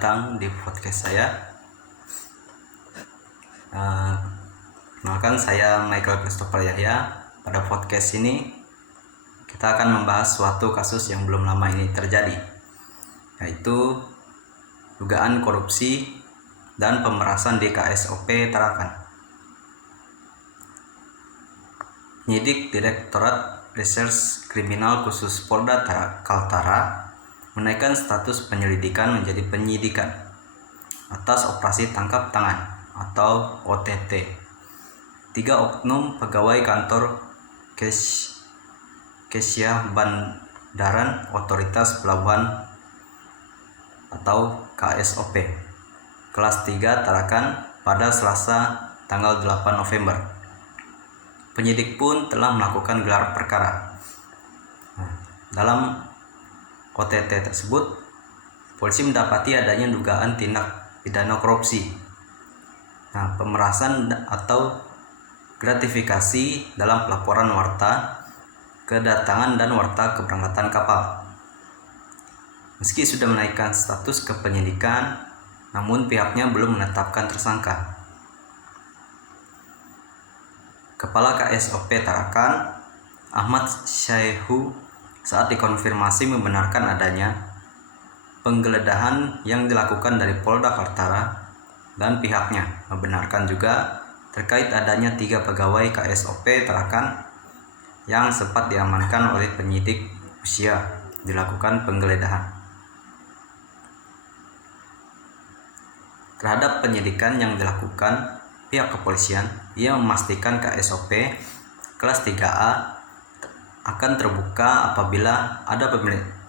datang di podcast saya. Kenalkan, saya Michael Christopher Yahya. Pada podcast ini kita akan membahas suatu kasus yang belum lama ini terjadi, yaitu dugaan korupsi dan pemerasan di KSOP Tarakan. Penyidik Direktorat Reserse Kriminal Khusus Polda Kaltara menaikkan status penyelidikan menjadi penyidikan atas operasi tangkap tangan atau OTT 3 oknum pegawai kantor Kesia Bandaran Otoritas Pelabuhan atau KSOP kelas 3 Tarakan pada Selasa tanggal 8 November. Penyidik pun telah melakukan gelar perkara. Dalam OTT tersebut, polisi mendapati adanya dugaan tindak pidana korupsi, pemerasan atau gratifikasi dalam pelaporan warta kedatangan dan warta keberangkatan kapal. Meski sudah menaikkan status ke penyidikan, namun pihaknya belum menetapkan tersangka. Kepala KSOP Tarakan, Ahmad Syaihu, saat dikonfirmasi membenarkan adanya penggeledahan yang dilakukan dari Polda Kaltara, dan pihaknya membenarkan juga terkait adanya 3 pegawai KSOP Tarakan yang sempat diamankan oleh penyidik usia dilakukan penggeledahan. Terhadap penyidikan yang dilakukan pihak kepolisian, ia memastikan KSOP kelas 3A akan terbuka apabila ada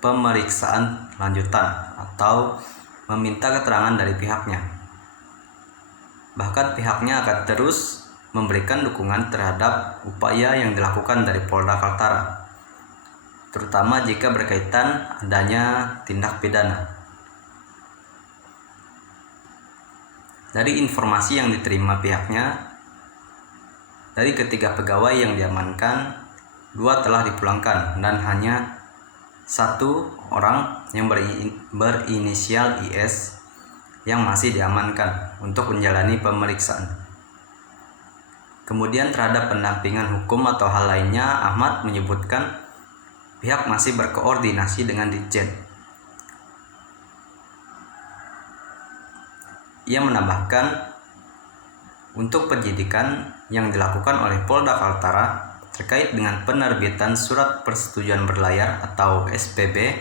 pemeriksaan lanjutan atau meminta keterangan dari pihaknya. Bahkan pihaknya akan terus memberikan dukungan terhadap upaya yang dilakukan dari Polda Kaltara, terutama jika berkaitan adanya tindak pidana. Dari informasi yang diterima pihaknya, dari ketiga pegawai yang diamankan, 2 telah dipulangkan dan hanya 1 orang yang berinisial IS yang masih diamankan untuk menjalani pemeriksaan. Kemudian terhadap pendampingan hukum atau hal lainnya, Ahmad menyebutkan pihak masih berkoordinasi dengan Ditjen. Ia menambahkan, untuk penyidikan yang dilakukan oleh Polda Kaltara terkait dengan penerbitan surat persetujuan berlayar atau SPB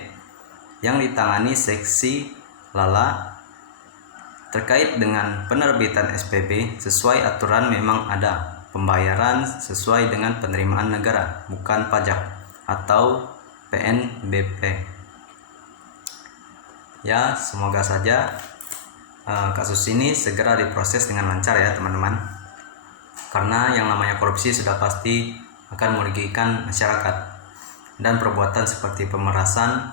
yang ditangani seksi Lala, terkait dengan penerbitan SPB sesuai aturan memang ada pembayaran sesuai dengan penerimaan negara, bukan pajak atau PNBP. Ya, semoga saja kasus ini segera diproses dengan lancar ya teman-teman, karena yang namanya korupsi sudah pasti akan merugikan masyarakat, dan perbuatan seperti pemerasan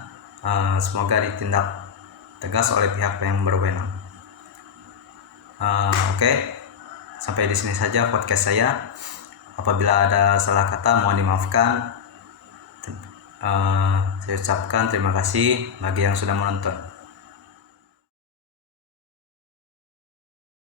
semoga ditindak tegas oleh pihak yang berwenang. Oke, sampai di sini saja podcast saya. Apabila ada salah kata mohon dimaafkan. Saya ucapkan terima kasih bagi yang sudah menonton.